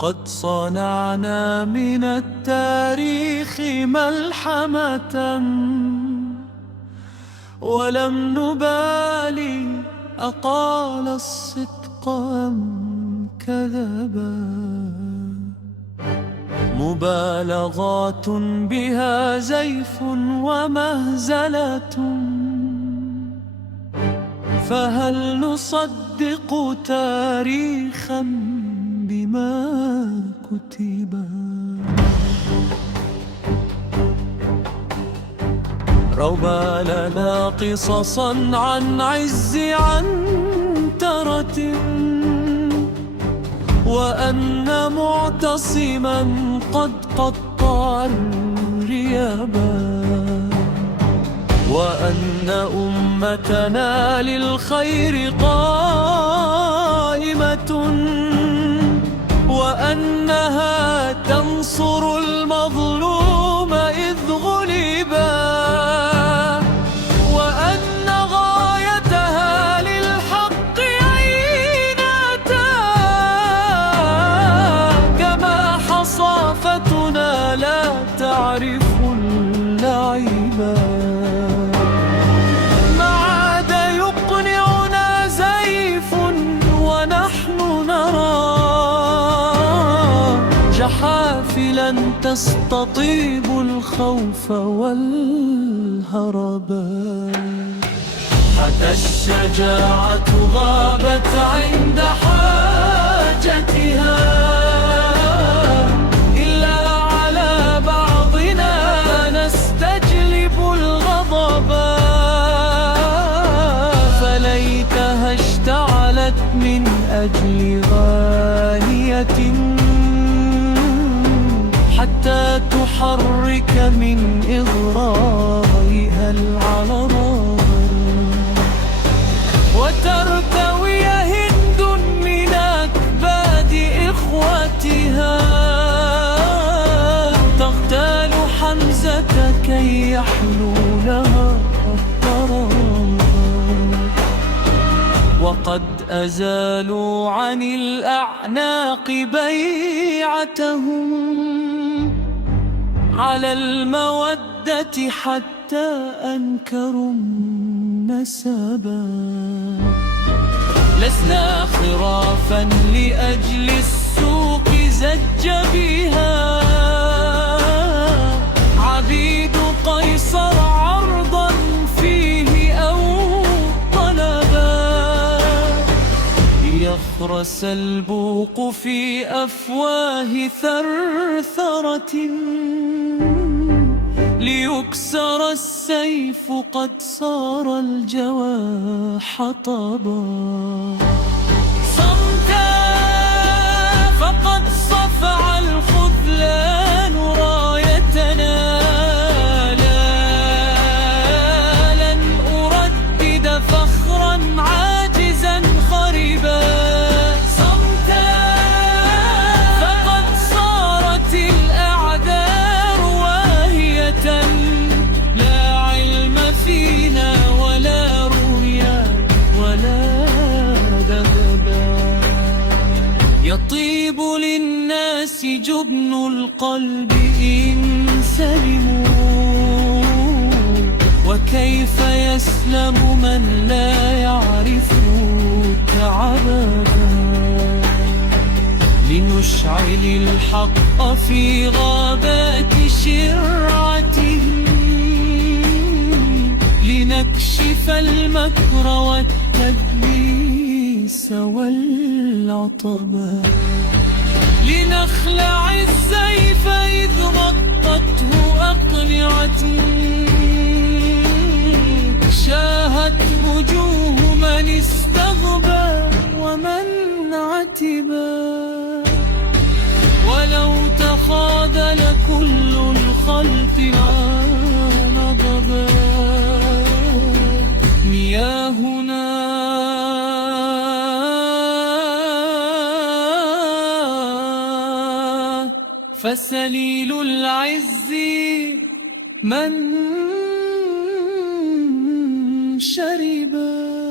قد صنعنا من التاريخ ملحمة ولم نبالي أقال الصدق أم كذبا. مبالغات بها زيف ومهزلة، فهل نصدق تاريخا بما كتبا؟ روى لنا قصصا عن عز عنترة، وأن معتصما قد قطع الريابا، وأن أمتنا للخير قائمة، وأنها تنصر المظلوم إذ غلبا، وأن غايتها للحق عيناتا، كما حصافتنا لا تعرف اللعبا. ما عاد يقنعنا زيف ونحن نرى جحافلا تستطيب الخوف والهربا. حتى الشجاعة غابت عند حاجتها، إلا على بعضنا نستجلب الغضبا. فليتها اشتعلت من أجل غاية، حتى تحرك من إغرائها العلرا، وترتوي هند من أكباد إخوتها، تغتال حمزة كي يحلو لها الضرر. وقد أزالوا عن الأعناق بيعتهم على المودة، حتى أنكروا النسبا. لسنا خرافا لأجل السوق زج بها، عبيد قيصر عرضا فيه أو طلبا. يخرس البوق في أفواه ثرثرة، ليكسر السيف قد صار الجوى حطبا. صمتا فقد صفع الخذلان رايتنا، لن أردد فخرا عاجزا خربا. صمتا فقد صارت الأعذار واهية، لا علم فينا ولا رؤيا ولا دغبا. يطيب للناس جبن القلب إن سلموا، وكيف يسلم من لا يعرف تعبا. لنشعل الحق في غابات شرعتهم، لنكشف المكر والتدليس والعطبا. لنخلع السيف إذ غطته أقنعة، شاهت وجوه من استغبى ومن عتبا. ولو تخاذل كل الخلق نضبا، مياهنا فسليل العز من شربا.